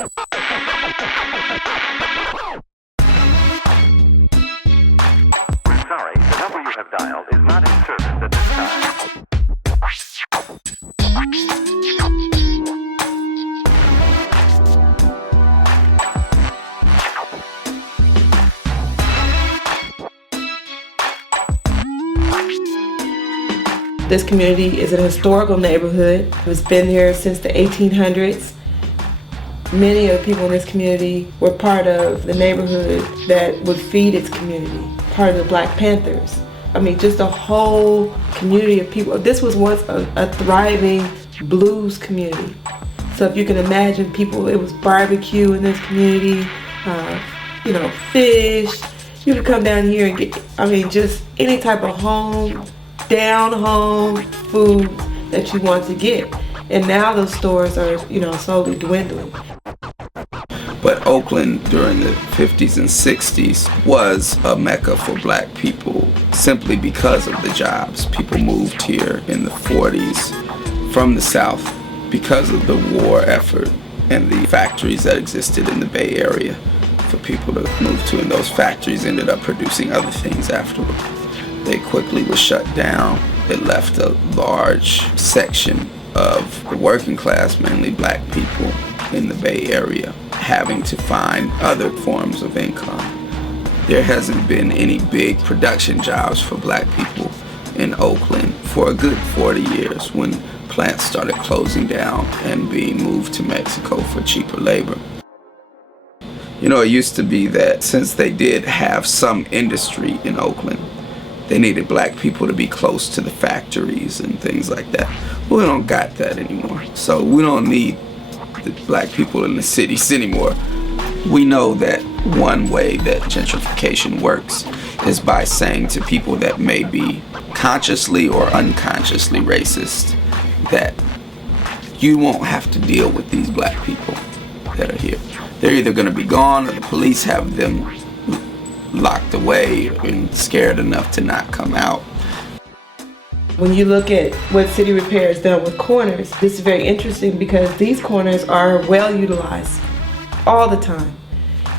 Sorry, the number you have dialed is not in service at this time. This community is a historical neighborhood. It's been here since the 1800s. Many of the people in this community were part of the neighborhood that would feed its community, part of the Black Panthers. I mean, just a whole community of people. This was once a thriving blues community. So if you can imagine people, it was barbecue in this community, fish. You could come down here and get, just any type of down home food that you want to get. And now those stores are, slowly dwindling. But Oakland during the 50s and 60s was a mecca for Black people simply because of the jobs. People moved here in the 40s from the South because of the war effort and the factories that existed in the Bay Area for people to move to. And those factories ended up producing other things afterward. They quickly were shut down. It left a large section of the working class, mainly Black people in the Bay Area, having to find other forms of income. There hasn't been any big production jobs for Black people in Oakland for a good 40 years when plants started closing down and being moved to Mexico for cheaper labor. It used to be that since they did have some industry in Oakland, they needed Black people to be close to the factories and things like that. Well, we don't got that anymore. So we don't need the Black people in the cities anymore. We know that one way that gentrification works is by saying to people that may be consciously or unconsciously racist that you won't have to deal with these Black people that are here. They're either going to be gone or the police have them locked away and scared enough to not come out. When you look at what City Repair has done with corners, this is very interesting because these corners are well utilized all the time.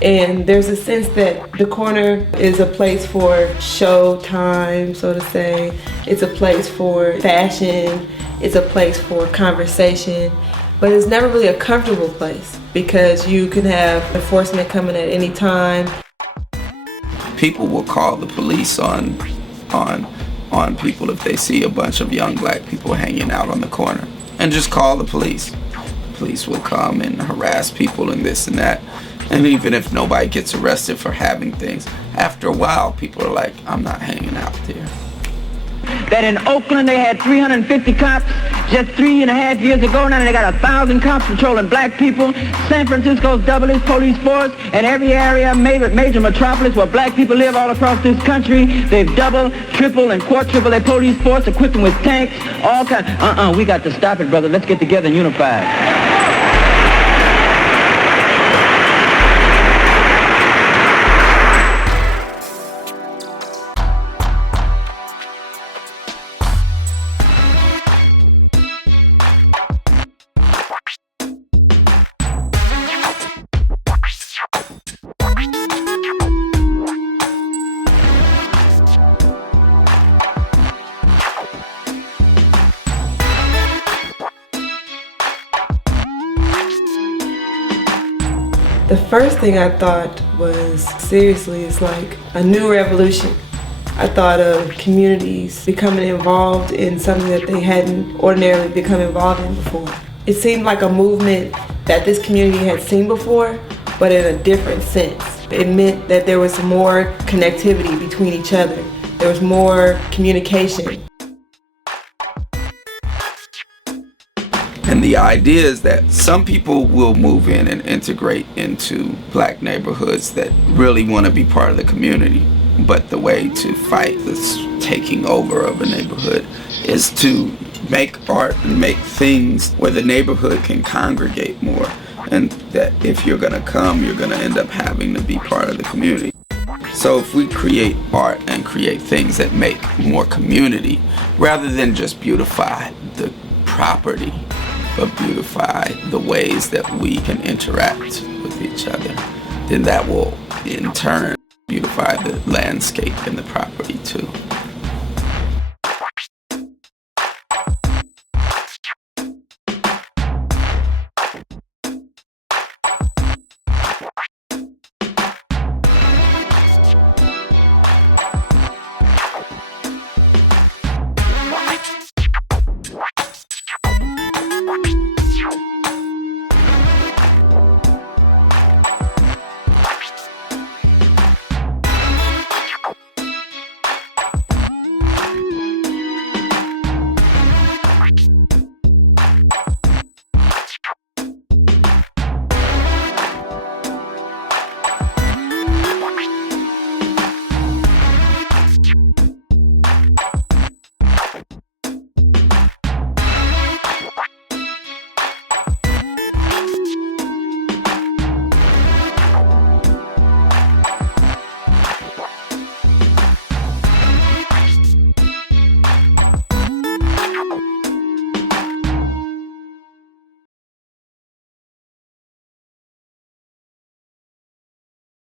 And there's a sense that the corner is a place for show time, so to say. It's a place for fashion. It's a place for conversation. But it's never really a comfortable place because you can have enforcement coming at any time. People will call the police on people if they see a bunch of young Black people hanging out on the corner, and just call the police. The police will come and harass people and this and that. And even if nobody gets arrested for having things, after a while people are like, I'm not hanging out there. That in Oakland they had 350 cops just 3.5 years ago. Now they got 1,000 cops patrolling Black people. San Francisco's double its police force, and every area, major metropolis where Black people live all across this country, they've doubled, tripled, and quadrupled their police force, equipped them with tanks, all kinds. We got to stop it, brother. Let's get together and unify. The first thing I thought was, seriously, it's like a new revolution. I thought of communities becoming involved in something that they hadn't ordinarily become involved in before. It seemed like a movement that this community had seen before, but in a different sense. It meant that there was more connectivity between each other. There was more communication. And the idea is that some people will move in and integrate into Black neighborhoods that really want to be part of the community. But the way to fight this taking over of a neighborhood is to make art and make things where the neighborhood can congregate more. And that if you're going to come, you're going to end up having to be part of the community. So if we create art and create things that make more community, rather than just beautify the property, but beautify the ways that we can interact with each other, then that will in turn beautify the landscape and the property too.